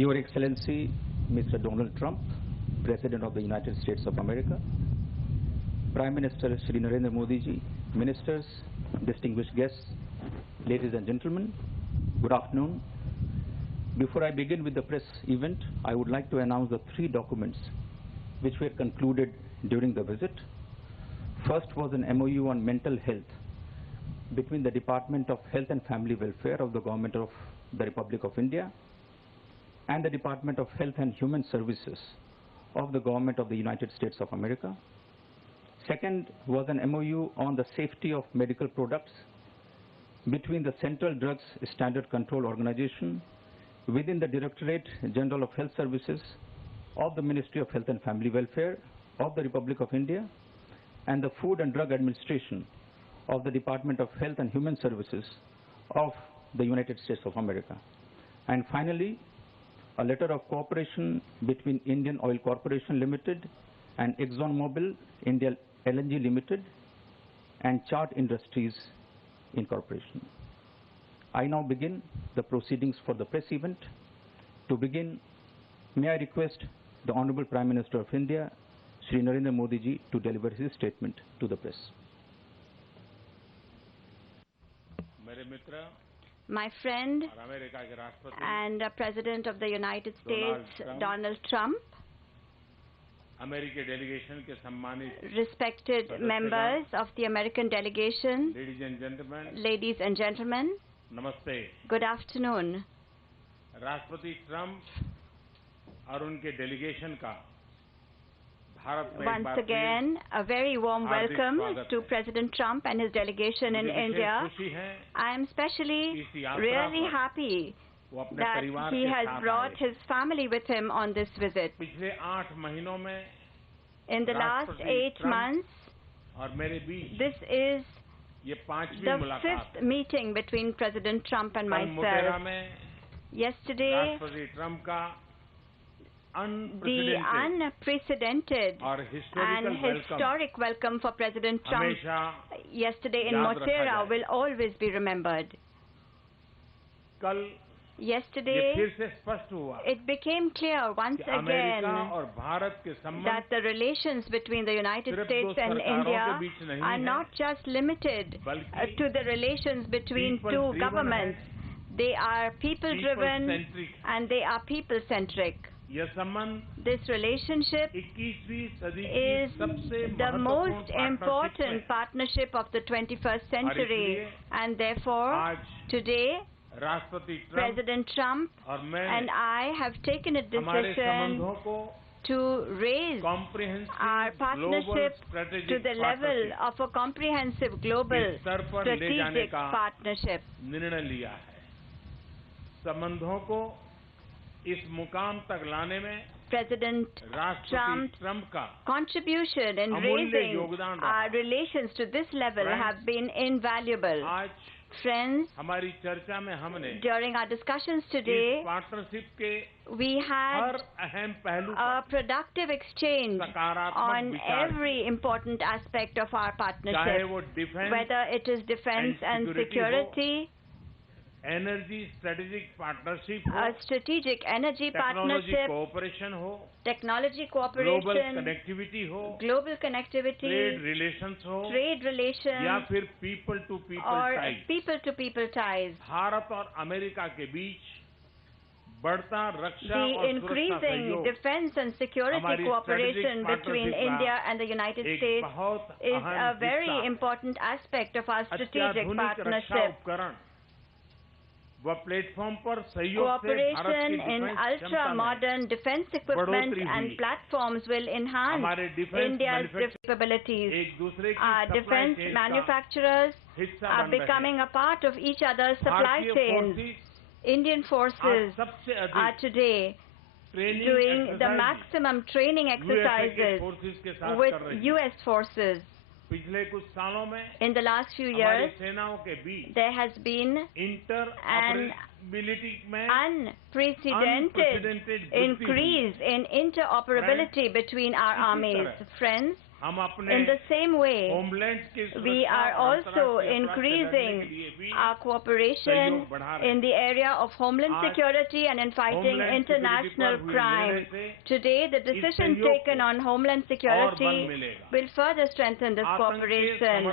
Your Excellency, Mr. Donald Trump, President of the United States of America, Prime Minister Shri Narendra Modi ji, Ministers, distinguished guests, ladies and gentlemen, good afternoon. Before I begin with the press event, I would like to announce the 3 documents which were concluded during the visit. First was an MOU on mental health between the Department of Health and Family Welfare of the Government of the Republic of India and the Department of Health and Human Services of the Government of the United States of America. Second was an MOU on the safety of medical products between the Central Drugs Standard Control Organization within the Directorate General of Health Services of the Ministry of Health and Family Welfare of the Republic of India and the Food and Drug Administration of the Department of Health and Human Services of the United States of America. And finally, a letter of cooperation between Indian Oil Corporation Limited and ExxonMobil India LNG Limited and Chart Industries Incorporation. I now begin the proceedings for the press event. To begin, may I request the Honorable Prime Minister of India, Shri Narendra Modi ji, to deliver his statement to the press. My friend and President of the United States, Donald Trump, respected members of the American delegation, ladies and gentlemen, नमस्ते. good afternoon. राष्ट्रपति Trump और उनके delegation का भारत में Once again, a very warm welcome to President Trump and his delegation in India. I am especially really happy that he has brought his family with him on this visit. पिछले 8 महीनों में In the last 8 months, और मेरे बीच this is ये 5वीं the मुलाकात 5th meeting between President Trump and कल Motera myself. में Yesterday, राष्ट्रपति ट्रम्प का the unprecedented और and historic welcome for President Trump हमेशा yesterday in याद रखा Motera जाए. will always be remembered. कल ये Yesterday, फिर से स्पष्ट हुआ it became clear once कि अमेरिका again और भारत के संबंध that the relations between the United सिर्फ States दो and सरकारों India के बीच नहीं are है, not just limited बल्कि to the relations between people two driven governments. They are people-driven people-centric. and they are people-centric. यह संबंध This relationship 21वीं सदी is की सबसे the most महत्वपूर्ण important partnership of the 21st century, इसलिए and therefore आज today राष्ट्रपति ट्रम्प President Trump और मैं and I have taken a हमारे decision संबंधों को to raise our comprehensive partnership global strategic to the level partnership of a comprehensive global के स्तर पर ले जाने strategic का partnership. निर्णय लिया है. संबंधों को इस मुकाम तक लाने में President राष्ट्रपति Trump's ट्रम्प का contribution in अमूल्य raising योगदान our रहा. relations to this level Friends, have been invaluable. आज Friends, हमारी चर्चा में हमने during our discussions इस today, पार्टनरशिप के we had हर अहम पहलू a productive exchange सकारात्मक on विचार every important aspect of our चाहे partnership, वो defence whether it is defense and security, energy strategic partnership a हो, strategic energy technology partnership, cooperation हो, technology ग्लोबल cooperation, कनेक्टिविटी हो, global trade connectivity, relations हो, trade या relations, फिर people to people or type. people-to-people ties. Bharat और America के बीच बढ़ता रक्षा The और सुरक्षा increasing सहयोग defense and security हमारी cooperation strategic between partnership India and the United एक States बहुत is अहम a very हिस्सा. important aspect of our strategic अत्याधुनिक रक्षा partnership. उपकरण व प्लेटफॉर्म पर सहयोग से भारत Cooperation की in डिफेंस क्षमता में ultra-modern defense equipment बढ़ोतरी and हुई. platforms will enhance हमारे डिफेंस India's मैन्युफैक्चर capabilities. एक दूसरे की Our सप्लाई defense चेन का manufacturers हिस्सा are बन रहे becoming हैं. a part of each other's supply भारतीय chains. फोर्सेस Indian आज forces सबसे are अधिक today training doing the exercise maximum training USA के exercises फोर्सेस के साथ with कर रही है. U.S. forces. पिछले कुछ सालों में In the last few हमारी years, सेनाओं के बीच there has been inter an unprecedented increase in interoperability between our armies. Friends, in the same way, we are also increasing our cooperation in the area of homeland security and in fighting international crime. Today, the decision taken on homeland security will further strengthen this cooperation.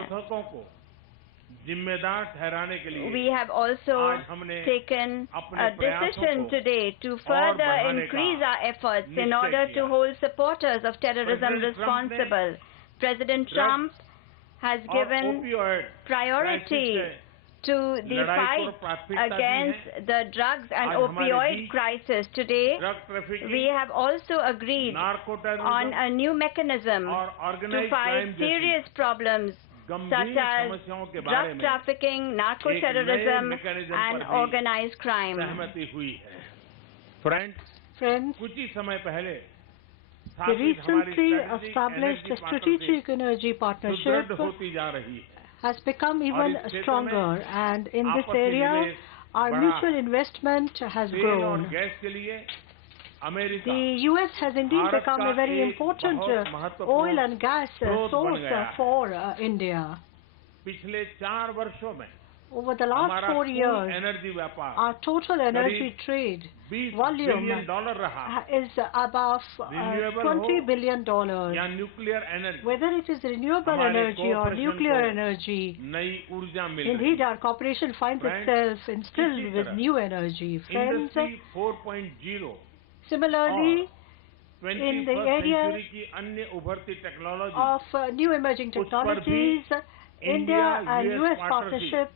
We have also taken a decision today to further increase our efforts in order to hold supporters of terrorism responsible. President Trump has given priority to the fight against the drugs and opioid crisis. Today, we have also agreed on a new mechanism to fight serious problems such as drug trafficking, narco-terrorism, and organized crime. Friends, the recently established strategic energy partnership has become even stronger, and in this area, our mutual investment has grown. The U.S. has indeed become a very important oil and gas source for India. Over the last 4 years, our total energy trade volume is above $20 billion. Whether it is renewable energy or nuclear energy, indeed our cooperation finds itself instilled with new energy. Friends, similarly, in the area of new emerging technologies, India and U.S. partnership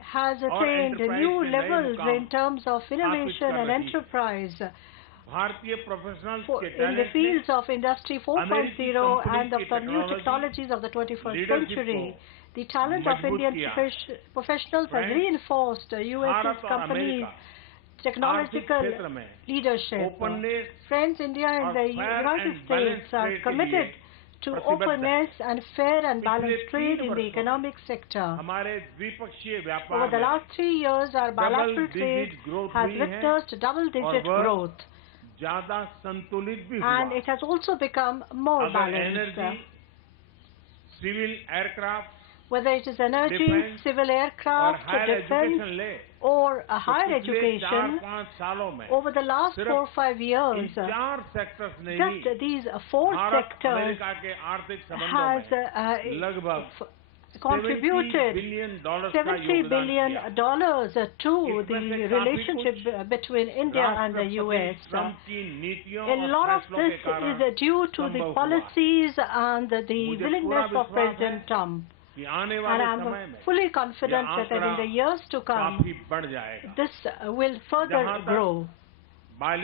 has attained new levels in terms of innovation and enterprise in the fields of Industry 4.0 and of the new technologies of the 21st century. The talent of Indian professionals has reinforced U.S. companies' technological leadership. Friends, India and the United States are committed to openness and fair and balanced trade in the economic sector. Over the last 3 years, our bilateral trade has witnessed double-digit growth, and it has also become more balanced. Whether it is energy, civil aircraft, defense, or higher education, over the last 4 or 5 years, just these 4 sectors has contributed $70 billion to the relationship between India and the U.S. A lot of this is due to the policies and the willingness of President Trump. And I'm fully confident that in the years to come, this will further grow. As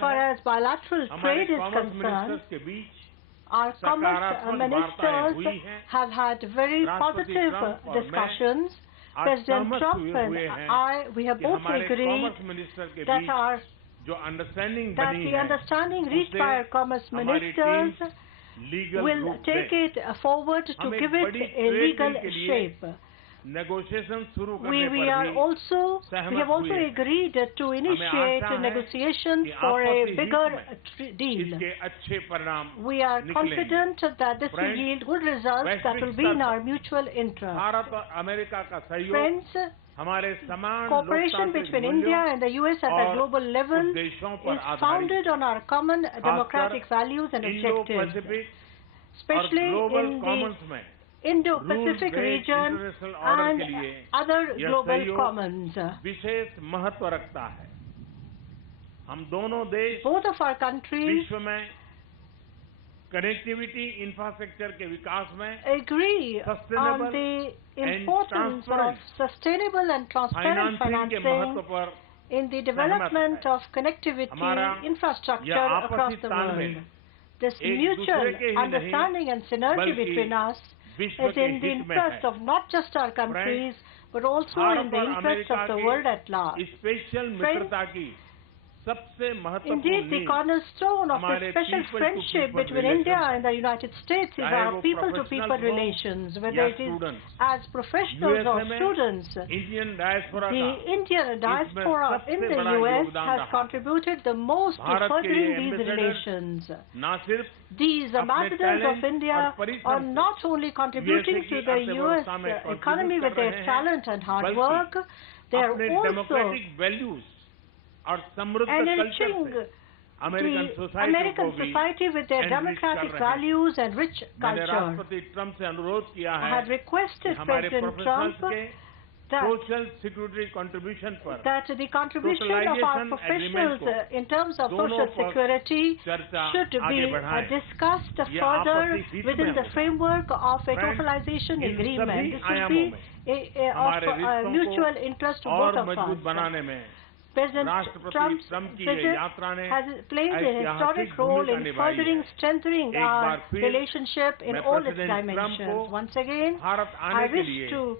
far as bilateral trade is concerned, our commerce ministers have had very positive discussions. President Trump and we have both agreed that the understanding reached by our commerce ministers will take it forward to give it a legal shape. We have also agreed to initiate negotiations for a bigger deal. We are confident that this will yield good results that will be in our mutual interest. Friends, cooperation between India and the U.S. at the global level is founded on our common democratic values and objectives, especially in the Indo-Pacific region and other global commons. Both of our countries agree on the importance of sustainable and transparent financing in the development of connectivity infrastructure across the world. This mutual understanding and synergy between us is in the interest of not just our countries, but also in the interest of the world at large. Friends, Indeed, the cornerstone of the special friendship between India and the United States is our people-to-people relations, whether it is as professionals or students. The Indian diaspora in the US has contributed the most to furthering these relations. These ambassadors of India are not only contributing to the US economy with their talent and hard work, they are also enriching the American society with their democratic values and rich culture. I had requested President Trump that the contribution of our professionals in terms of social security should be discussed further within the framework of a totalization agreement. This will be of mutual interest to both of us. President Trump's visit has played a historic role in furthering, strengthening our relationship in all its dimensions. Once again, I wish to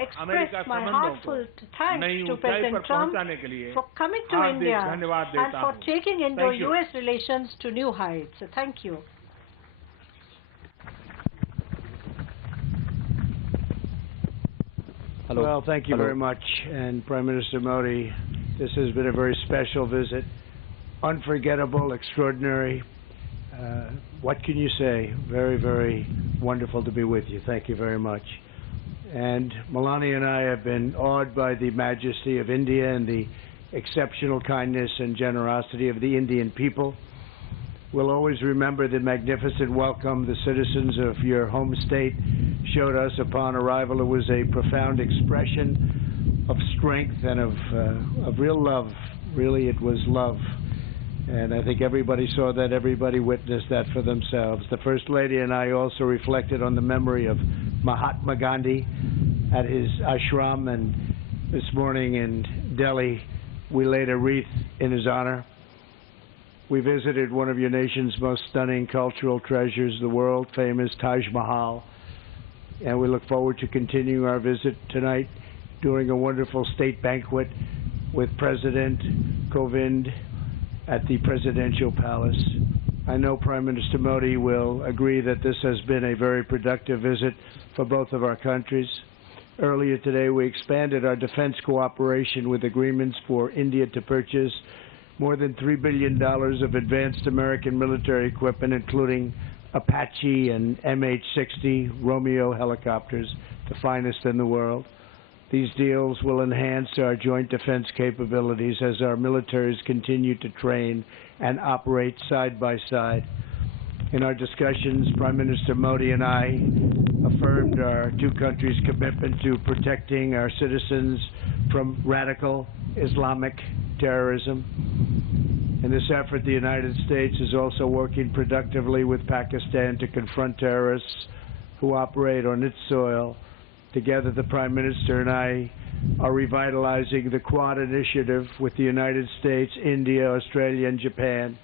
express my heartfelt thanks to President Trump for coming to India and for taking Indo-US relations to new heights. Thank you. Hello. Well, thank you very much. And Prime Minister Modi, this has been a very special visit. Unforgettable, extraordinary. What can you say? Very, very wonderful to be with you. Thank you very much. And Melania and I have been awed by the majesty of India and the exceptional kindness and generosity of the Indian people. We'll always remember the magnificent welcome the citizens of your home state showed us upon arrival. It was a profound expression of strength and of real love. Really, it was love. And I think everybody saw that, everybody witnessed that for themselves. The First Lady and I also reflected on the memory of Mahatma Gandhi at his ashram, and this morning in Delhi we laid a wreath in his honor. We visited one of your nation's most stunning cultural treasures, the world-famous Taj Mahal, and we look forward to continuing our visit tonight during a wonderful state banquet with President Kovind at the Presidential Palace. I know Prime Minister Modi will agree that this has been a very productive visit for both of our countries. Earlier today, we expanded our defense cooperation with agreements for India to purchase more than $3 billion of advanced American military equipment, including Apache and MH-60 Romeo helicopters, the finest in the world. These deals will enhance our joint defense capabilities as our militaries continue to train and operate side by side. In our discussions, Prime Minister Modi and I affirmed our two countries' commitment to protecting our citizens from radical Islamic terrorism. In this effort, the United States is also working productively with Pakistan to confront terrorists who operate on its soil. Together, the Prime Minister and I are revitalizing the Quad initiative with the United States, India, Australia, and Japan.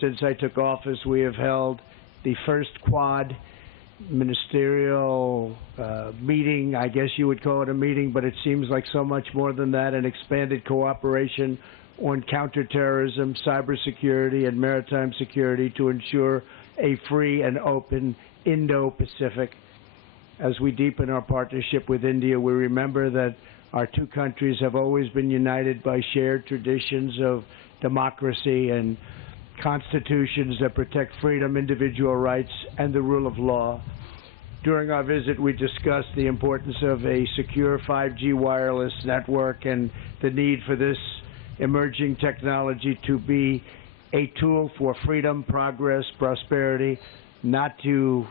Since I took office, we have held the first Quad ministerial meeting. I guess you would call it a meeting, but it seems like so much more than that, an expanded cooperation on counterterrorism, cybersecurity, and maritime security to ensure a free and open Indo-Pacific. As we deepen our partnership with India, we remember that our two countries have always been united by shared traditions of democracy and constitutions that protect freedom, individual rights, and the rule of law. During our visit, we discussed the importance of a secure 5G wireless network and the need for this emerging technology to be a tool for freedom, progress, prosperity, not to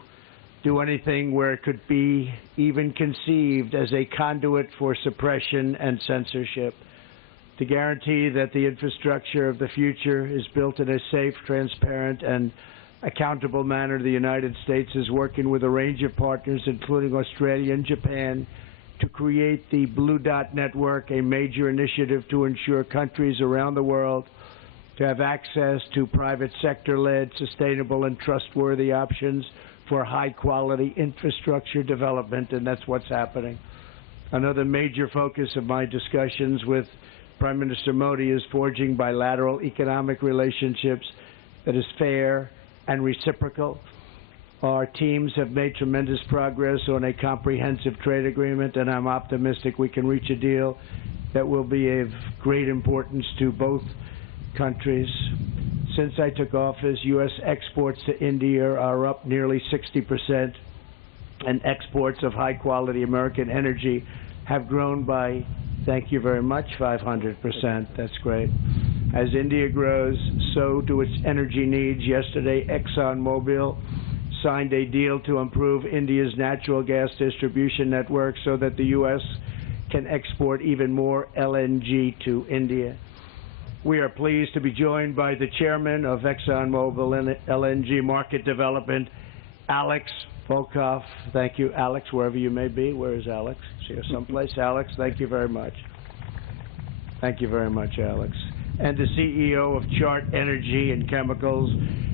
do anything where it could be even conceived as a conduit for suppression and censorship. To guarantee that the infrastructure of the future is built in a safe, transparent, and accountable manner, the United States is working with a range of partners, including Australia and Japan, to create the Blue Dot Network, a major initiative to ensure countries around the world to have access to private sector-led, sustainable, and trustworthy options for high-quality infrastructure development, and that's what's happening. Another major focus of my discussions with Prime Minister Modi is forging bilateral economic relationships that is fair and reciprocal. Our teams have made tremendous progress on a comprehensive trade agreement, and I'm optimistic we can reach a deal that will be of great importance to both countries. Since I took office, U.S. exports to India are up nearly 60%, and exports of high-quality American energy have grown by, thank you very much, 500%. That's great. As India grows, so do its energy needs. Yesterday, ExxonMobil signed a deal to improve India's natural gas distribution network so that the U.S. can export even more LNG to India. We are pleased to be joined by the chairman of ExxonMobil LNG Market Development, Alex Volkov. Thank you, Alex, wherever you may be. Where is Alex? Is he here someplace? Alex, thank you very much. Thank you very much, Alex. And the CEO of Chart Energy and Chemicals,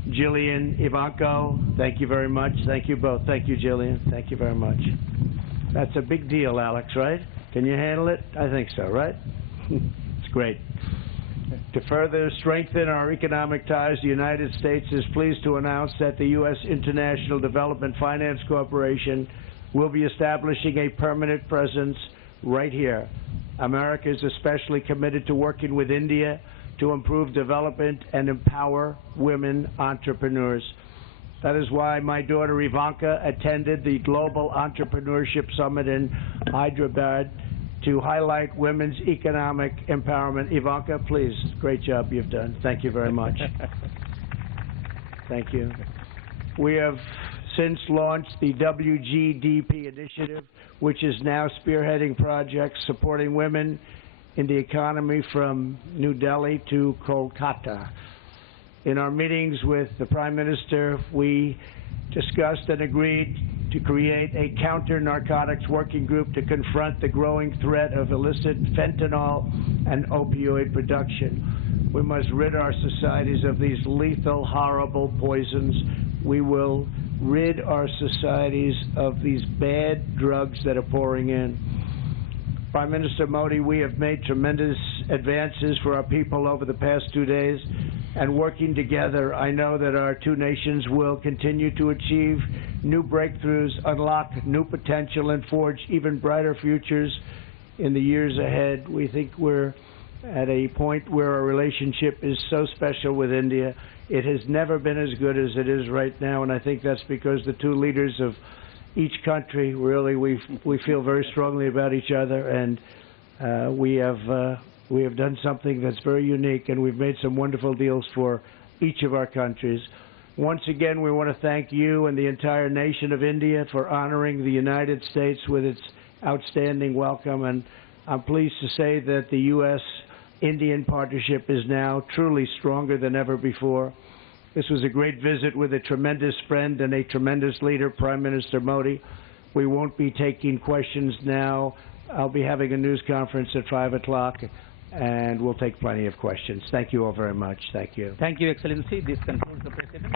Jillian Ivanko. Thank you very much. Thank you both. Thank you, Jillian. Thank you very much. That's a big deal, Alex, right? Can you handle it? I think so, right? It's great. To further strengthen our economic ties, the United States is pleased to announce that the U.S. International Development Finance Corporation will be establishing a permanent presence right here. America is especially committed to working with India to improve development and empower women entrepreneurs. That is why my daughter Ivanka attended the Global Entrepreneurship Summit in Hyderabad to highlight women's economic empowerment. Ivanka, please, great job you've done. Thank you very much. Thank you. We have since launched the WGDP initiative, which is now spearheading projects supporting women in the economy from New Delhi to Kolkata. In our meetings with the Prime Minister, we discussed and agreed to create a counter-narcotics working group to confront the growing threat of illicit fentanyl and opioid production. We must rid our societies of these lethal, horrible poisons. We will rid our societies of these bad drugs that are pouring in. Prime Minister Modi, we have made tremendous advances for our people over the past 2 days, and working together, I know that our two nations will continue to achieve new breakthroughs, unlock new potential, and forge even brighter futures in the years ahead. We think we're at a point where our relationship is so special with India. It has never been as good as it is right now, and I think that's because the two leaders of each country, really, we feel very strongly about each other, and we have done something that's very unique, and we've made some wonderful deals for each of our countries. Once again, we want to thank you and the entire nation of India for honoring the United States with its outstanding welcome, and I'm pleased to say that the U.S.-Indian partnership is now truly stronger than ever before. This was a great visit with a tremendous friend and a tremendous leader, Prime Minister Modi. We won't be taking questions now. I'll be having a news conference at 5 o'clock, and we'll take plenty of questions. Thank you all very much. Thank you. Thank you, Excellency. This concludes the proceedings.